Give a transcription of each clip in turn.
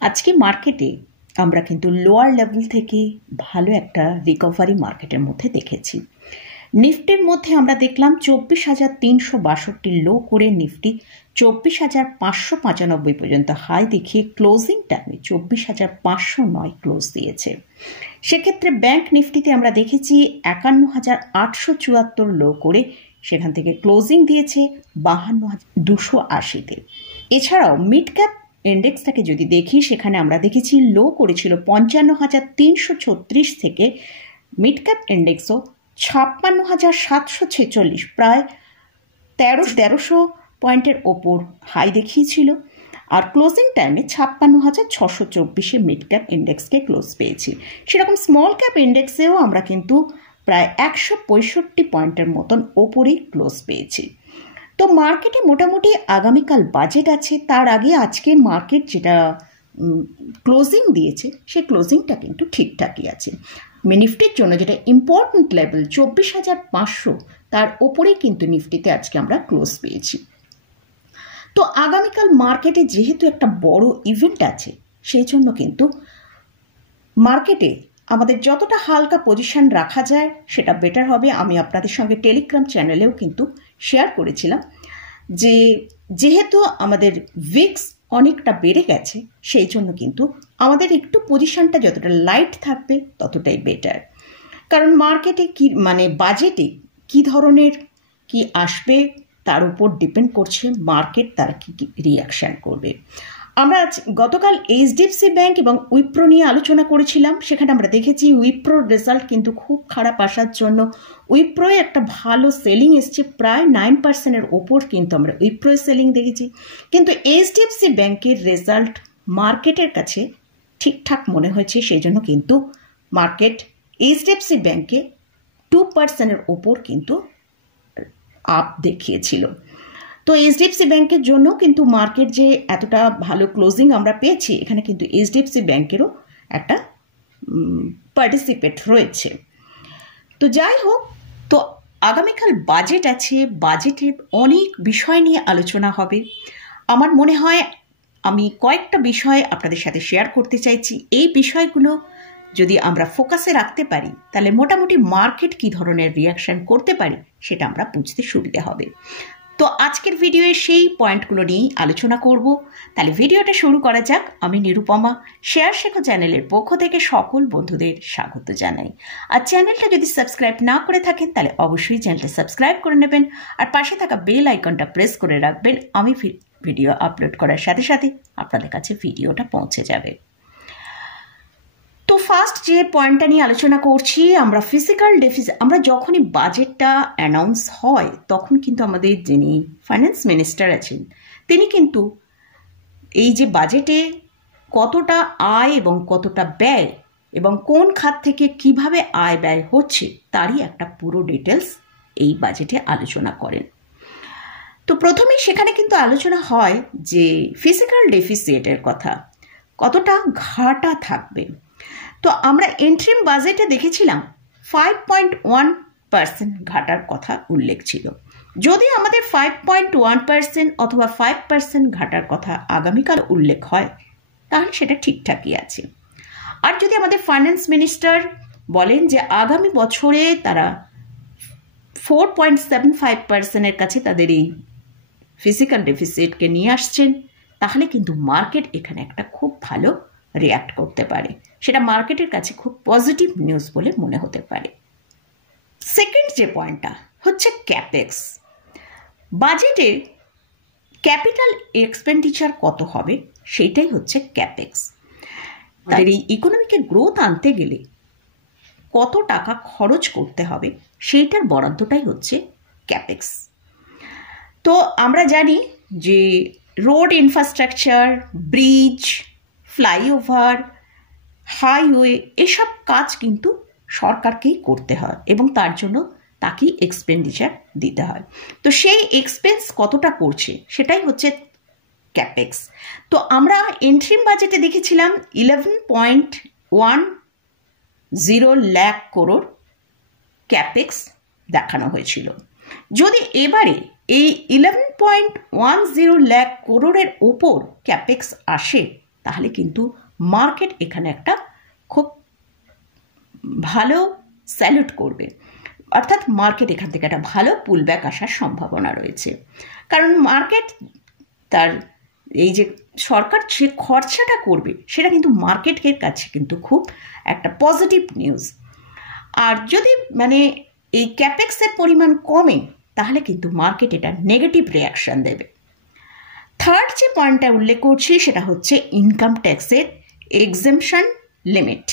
আজকে মার্কেটে আমরা কিন্তু লোয়ার লেভেল থেকে ভালো একটা রিকভারি মার্কেটের মধ্যে দেখেছি। নিফটির মধ্যে আমরা দেখলাম 24,362 লো করে নিফটি 24,595 পর্যন্ত হাই দেখিয়ে ক্লোজিং টাইমে 24,509 ক্লোজ দিয়েছে। সেক্ষেত্রে ব্যাংক নিফটিতে আমরা দেখেছি 51,874 লো করে সেখান থেকে ক্লোজিং দিয়েছে 52,280-তে। এছাড়াও মিড ক্যাপ ইন্ডেক্সটাকে যদি দেখি, সেখানে আমরা দেখেছি লো করেছিল 55,336 থেকে মিড ক্যাপ ইন্ডেক্সও 56,746, প্রায় 1300 পয়েন্টের ওপর হাই দেখিয়েছিল। আর ক্লোজিং টাইমে 56,624 মিড ক্যাপ ইন্ডেক্সকে ক্লোজ পেয়েছি। সেরকম স্মল ক্যাপ ইন্ডেক্সেও আমরা কিন্তু প্রায় 165 পয়েন্টের মতন ওপরেই ক্লোজ পেয়েছি। তো মার্কেটে মোটামুটি আগামীকাল বাজেট আছে, তার আগে আজকে মার্কেট যেটা ক্লোজিং দিয়েছে সেই ক্লোজিংটা কিন্তু ঠিকঠাকই আছে। নিফটির জন্য যেটা ইম্পর্টেন্ট লেভেল 24,500, তার ওপরেই কিন্তু নিফটিতে আজকে আমরা ক্লোজ পেয়েছি। তো আগামীকাল মার্কেটে যেহেতু একটা বড় ইভেন্ট আছে, সেই জন্য কিন্তু মার্কেটে আমাদের যতটা হালকা পজিশন রাখা যায় সেটা বেটার হবে। আমি আপনাদের সঙ্গে টেলিগ্রাম চ্যানেলেও কিন্তু শেয়ার করেছিলাম যে যেহেতু আমাদের ভিক্স অনেকটা বেড়ে গেছে, সেই জন্য কিন্তু আমাদের একটু পজিশনটা যতটা লাইট থাকবে ততটাই বেটার। কারণ মার্কেটে বাজেটে কি ধরনের কি আসবে তার উপর ডিপেন্ড করছে মার্কেট তারা কি রিয়াকশান করবে। আমরা গতকাল এইচডিএফসি ব্যাংক এবং উইপ্রো নিয়ে আলোচনা করেছিলাম। সেখানে আমরা দেখেছি উইপ্রোর রেজাল্ট কিন্তু খুব খারাপ আসার জন্য উইপ্রোয় একটা ভালো সেলিং এসছে, প্রায় 9%-এর ওপর কিন্তু আমরা উইপ্রোয় সেলিং দেখেছি। কিন্তু এইচডিএফসি ব্যাংকের রেজাল্ট মার্কেটের কাছে ঠিকঠাক মনে হয়েছে, সেই জন্য কিন্তু মার্কেট এইচডিএফসি ব্যাংকে 2%-এর ওপর কিন্তু আপ দেখিয়েছিল। তো এইচডিএফসি ব্যাংকের জন্য কিন্তু মার্কেট যে এতটা ভালো ক্লোজিং আমরা পেয়েছি, এখানে কিন্তু এইচডিএফসি ব্যাংকেরও একটা পার্টিসিপেট রয়েছে। তো যাই হোক, তো আগামীকাল বাজেট আছে, বাজেটের অনেক বিষয় নিয়ে আলোচনা হবে। আমার মনে হয় আমি কয়েকটা বিষয় আপনাদের সাথে শেয়ার করতে চাইছি। এই বিষয়গুলো যদি আমরা ফোকাসে রাখতে পারি, তাহলে মোটামুটি মার্কেট কী ধরনের রিয়াকশান করতে পারি সেটা আমরা বুঝতে সুবিধা হবে। তো আজকের ভিডিওয়ে সেই পয়েন্টগুলো নিয়েই আলোচনা করব। তাহলে ভিডিওটা শুরু করা যাক। আমি নিরুপমা, শেয়ার শেখো চ্যানেলের পক্ষ থেকে সকল বন্ধুদের স্বাগত জানাই। আর চ্যানেলটা যদি সাবস্ক্রাইব না করে থাকেন তাহলে অবশ্যই চ্যানেলটা সাবস্ক্রাইব করে নেবেন, আর পাশে থাকা বেল আইকনটা প্রেস করে রাখবেন। আমি ভিডিও আপলোড করার সাথে সাথে আপনাদের কাছে ভিডিওটা পৌঁছে যাবে। তো ফার্স্ট যে পয়েন্টটা নিয়ে আলোচনা করছি, আমরা ফিজিক্যাল ডেফিসিট, আমরা যখনই বাজেটটা অ্যানাউন্স হয় তখন কিন্তু আমাদের যিনি ফাইন্যান্স মিনিস্টার আছেন তিনি কিন্তু এই যে বাজেটে কতটা আয় এবং কতটা ব্যয় এবং কোন খাত থেকে কিভাবে আয় ব্যয় হচ্ছে তারই একটা পুরো ডিটেলস এই বাজেটে আলোচনা করেন। তো প্রথমেই সেখানে কিন্তু আলোচনা হয় যে ফিজিক্যাল ডেফিসিটের কথা, কতটা ঘাটা থাকবে। তো আমরা এন্ট্রিম বাজেটে দেখেছিলাম 5.1% ঘাটার কথা উল্লেখ ছিল। যদি আমাদের 5.1% অথবা 5% ঘাটার কথা আগামীকাল উল্লেখ হয় তাহলে সেটা ঠিকঠাকই আছে। আর যদি আমাদের ফাইন্যান্স মিনিস্টার বলেন যে আগামী বছরে তারা 4.75%-এর কাছে তাদের এই ফিজিক্যাল ডেফিসিটকে নিয়ে আসছেন, তাহলে কিন্তু মার্কেট এখানে একটা খুব ভালো রিয়াক্ট করতে পারে। সেটা মার্কেটের কাছে খুব পজিটিভ নিউজ বলে মনে হতে পারে। সেকেন্ড যে পয়েন্টটা হচ্ছে ক্যাপেক্স। বাজেটে ক্যাপিটাল এক্সপেন্ডিচার কত হবে সেইটাই হচ্ছে ক্যাপেক্স। তাদের এই ইকোনমিকে গ্রোথ আনতে গেলে কত টাকা খরচ করতে হবে সেইটার বরাদ্দটাই হচ্ছে ক্যাপেক্স। তো আমরা জানি যে road infrastructure, bridge, flyover, highway, এসব কাজ কিন্তু সরকারকেই করতে হয় এবং তার জন্য তাকেই এক্সপেন্ডিচার দিতে হয়। তো সেই এক্সপেন্স কতটা করছে সেটাই হচ্ছে ক্যাপেক্স। তো আমরা এন্ট্রিম বাজেটে দেখেছিলাম 11.10 লাখ করোড় ক্যাপেক্স দেখানো হয়েছিল। যদি এবারে এই 11.10 লাখ করোড়ের ওপর ক্যাপেক্স আসে তাহলে কিন্তু মার্কেট এখানে একটা খুব ভালো স্যালুট করবে, অর্থাৎ মার্কেট এখান থেকে একটা ভালো পুলব্যাক আসার সম্ভাবনা রয়েছে। কারণ মার্কেট তার এই যে সরকার যে খরচাটা করবে সেটা কিন্তু মার্কেটের কাছে কিন্তু খুব একটা পজিটিভ নিউজ। আর যদি মানে এই ক্যাপেক্সের পরিমাণ কমে তাহলে কিন্তু মার্কেট এটা নেগেটিভ রিয়াকশান দেবে। থার্ড যে পয়েন্টটা উল্লেখ করছি সেটা হচ্ছে ইনকাম ট্যাক্সের এক্সেমশন লিমিট।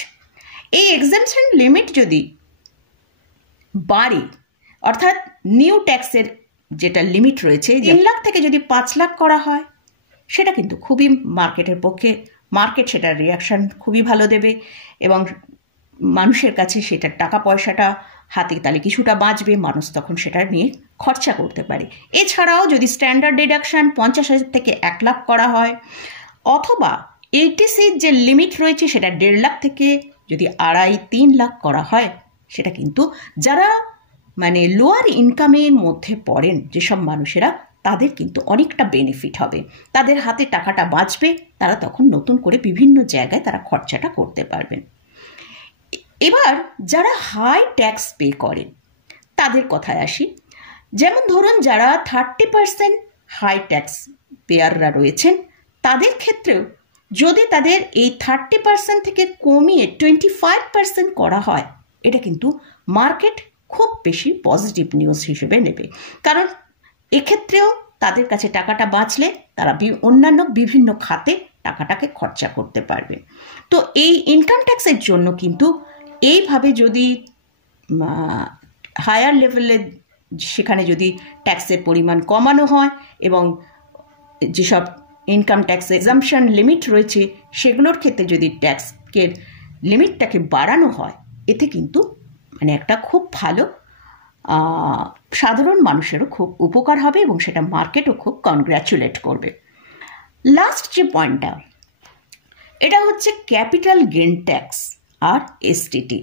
এই এক্সেমশন লিমিট যদি বাড়ে, অর্থাৎ নিউ ট্যাক্সের যেটা লিমিট রয়েছে 3 লাখ থেকে যদি 5 লাখ করা হয়, সেটা কিন্তু খুবই মার্কেটের পক্ষে, মার্কেট সেটার রিয়াকশান খুবই ভালো দেবে এবং মানুষের কাছে সেটার টাকা পয়সাটা হাতে তালে কিছুটা বাঁচবে, মানুষ তখন সেটা নিয়ে খরচা করতে পারে। এছাড়াও যদি স্ট্যান্ডার্ড ডিডাকশান 50,000 থেকে 1 লাখ করা হয়, অথবা এইটিসির যে লিমিট রয়েছে সেটা 1.5 লাখ থেকে যদি 2.5-3 লাখ করা হয়, সেটা কিন্তু যারা মানে লোয়ার ইনকামের মধ্যে পড়েন যেসব মানুষেরা, তাদের কিন্তু অনেকটা বেনিফিট হবে, তাদের হাতে টাকাটা বাঁচবে, তারা তখন নতুন করে বিভিন্ন জায়গায় তারা খরচাটা করতে পারবেন। এবার যারা হাই ট্যাক্স পে করেন তাদের কথায় আসি। যেমন ধরুন যারা 30% হাই ট্যাক্স পেয়াররা রয়েছেন, তাদের ক্ষেত্রেও যদি তাদের এই 30% থেকে কমিয়ে 25% করা হয়, এটা কিন্তু মার্কেট খুব বেশি পজিটিভ নিউজ হিসেবে নেবে। কারণ এক্ষেত্রেও তাদের কাছে টাকাটা বাঁচলে তারা অন্যান্য বিভিন্ন খাতে টাকাটাকে খরচা করতে পারবে। তো এই ইনকাম ট্যাক্সের জন্য কিন্তু এইভাবে যদি হায়ার লেভেলে সেখানে যদি ট্যাক্সের পরিমাণ কমানো হয় এবং যেসব ইনকাম ট্যাক্স এক্সাম্পশন লিমিট রয়েছে সেগুলোর ক্ষেত্রে যদি ট্যাক্সের লিমিটটাকে বাড়ানো হয়, এতে কিন্তু মানে একটা খুব ভালো সাধারণ মানুষেরও খুব উপকার হবে এবং সেটা মার্কেটও খুব কনগ্র্যাচুলেট করবে। লাস্ট যে পয়েন্টটা, এটা হচ্ছে ক্যাপিটাল গেইন ট্যাক্স আর এসটিটি।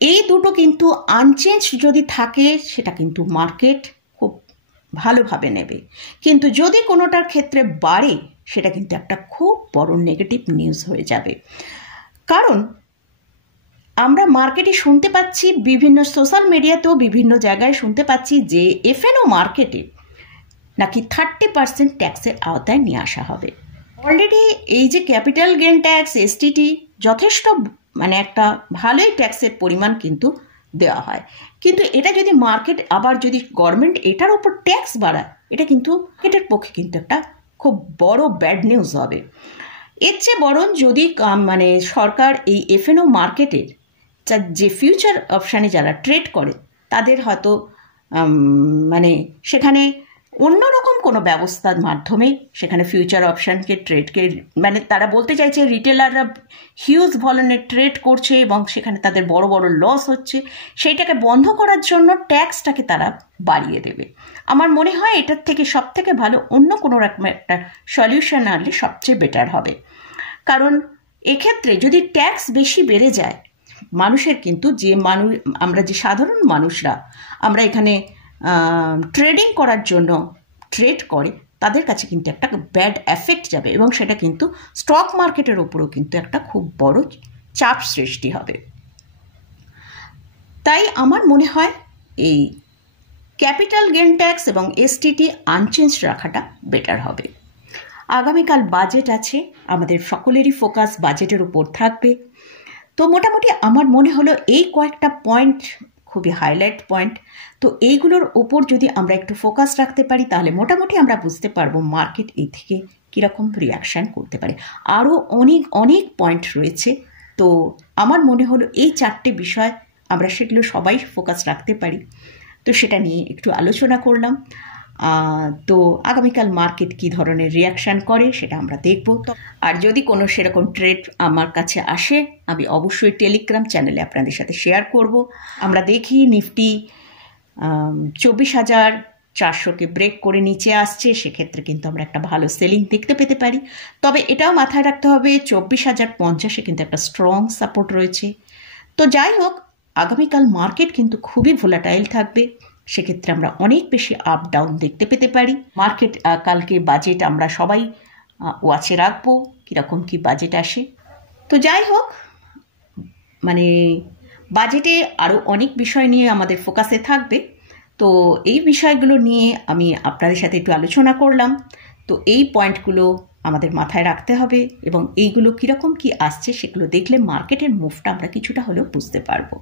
এই দুটো কিন্তু আনচেঞ্জ যদি থাকে সেটা কিন্তু মার্কেট খুব ভালোভাবে নেবে, কিন্তু যদি কোনোটার ক্ষেত্রে বাড়ে সেটা কিন্তু একটা খুব বড় নেগেটিভ নিউজ হয়ে যাবে। কারণ আমরা মার্কেটে শুনতে পাচ্ছি, বিভিন্ন সোশ্যাল মিডিয়াতেও বিভিন্ন জায়গায় শুনতে পাচ্ছি যে এফএনও মার্কেটে নাকি 30% ট্যাক্সের আওতায় নিয়ে আসা হবে। অলরেডি এই যে ক্যাপিটাল গেইন ট্যাক্স, এসটিটি যথেষ্ট মানে একটা ভালোই ট্যাক্সের পরিমাণ কিন্তু দেওয়া হয়, কিন্তু এটা যদি মার্কেট আবার যদি গভর্নমেন্ট এটার উপর ট্যাক্স বাড়ায়, এটা কিন্তু এটার পক্ষে কিন্তু একটা খুব বড় ব্যাড নিউজ হবে। এর চেয়ে বরং যদি মানে সরকার এই এফএনও মার্কেটের যে ফিউচার অপশানে যারা ট্রেড করে তাদের হয়তো মানে সেখানে অন্যরকম কোনো ব্যবস্থার মাধ্যমে সেখানে ফিউচার অপশানকে ট্রেডকে মানে তারা বলতে চাইছে রিটেলাররা হিউজ ভলিউমের ট্রেড করছে এবং সেখানে তাদের বড় বড় লস হচ্ছে, সেইটাকে বন্ধ করার জন্য ট্যাক্সটাকে তারা বাড়িয়ে দেবে। আমার মনে হয় এটার থেকে সব থেকে ভালো অন্য কোনো রকম একটা সলিউশন আনলে সবচেয়ে বেটার হবে। কারণ এক্ষেত্রে যদি ট্যাক্স বেশি বেড়ে যায়, মানুষের কিন্তু যে আমরা যে সাধারণ মানুষরা আমরা এখানে ট্রেডিং করার জন্য ট্রেড করে, তাদের কাছে কিন্তু একটা ব্যাড এফেক্ট যাবে এবং সেটা কিন্তু স্টক মার্কেটের ওপরেও কিন্তু একটা খুব বড় চাপ সৃষ্টি হবে। তাই আমার মনে হয় এই ক্যাপিটাল গেইন ট্যাক্স এবং এসটিটি আনচেঞ্জ রাখাটা বেটার হবে। আগামীকাল বাজেট আছে, আমাদের সকলেরই ফোকাস বাজেটের উপর থাকবে। তো মোটামুটি আমার মনে হলো এই কয়েকটা পয়েন্ট খুবই হাইলাইট পয়েন্ট। তো এইগুলোর ওপর যদি আমরা একটু ফোকাস রাখতে পারি তাহলে মোটামুটি আমরা বুঝতে পারবো মার্কেট এই থেকে কীরকম রিয়াকশান করতে পারে। আরও অনেক অনেক পয়েন্ট রয়েছে, তো আমার মনে হলো এই 4টে বিষয় আমরা সেগুলো সবাই ফোকাস রাখতে পারি, তো সেটা নিয়ে একটু আলোচনা করলাম। তো আগামীকাল মার্কেট কী ধরনের রিয়াকশান করে সেটা আমরা দেখব। আর যদি কোনো সেরকম ট্রেড আমার কাছে আসে আমি অবশ্যই টেলিগ্রাম চ্যানেলে আপনাদের সাথে শেয়ার করব। আমরা দেখি নিফটি 24,400কে ব্রেক করে নিচে আসছে, সেক্ষেত্রে কিন্তু আমরা একটা ভালো সেলিং দেখতে পেতে পারি। তবে এটাও মাথায় রাখতে হবে 24,050-এ কিন্তু একটা স্ট্রং সাপোর্ট রয়েছে। তো যাই হোক, আগামীকাল মার্কেট কিন্তু খুবই ভোলাটাইল থাকবে, সেক্ষেত্রে আমরা অনেক বেশি আপ ডাউন দেখতে পেতে পারি। মার্কেট কালকে বাজেট আমরা সবাই ওয়াচে রাখবো কীরকম কী বাজেট আসে। তো যাই হোক, মানে বাজেটে আরও অনেক বিষয় নিয়ে আমাদের ফোকাসে থাকবে। তো এই বিষয়গুলো নিয়ে আমি আপনাদের সাথে একটু আলোচনা করলাম। তো এই পয়েন্টগুলো আমাদের মাথায় রাখতে হবে এবং এইগুলো কীরকম কী আসছে সেগুলো দেখলে মার্কেটের মুভটা আমরা কিছুটা হলেও বুঝতে পারবো।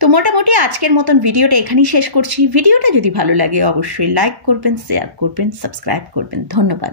তো মোটামুটি আজকের মতন ভিডিওটা এখানেই শেষ করছি। ভিডিওটা যদি ভালো লাগে অবশ্যই লাইক করবেন, শেয়ার করবেন, সাবস্ক্রাইব করবেন। ধন্যবাদ।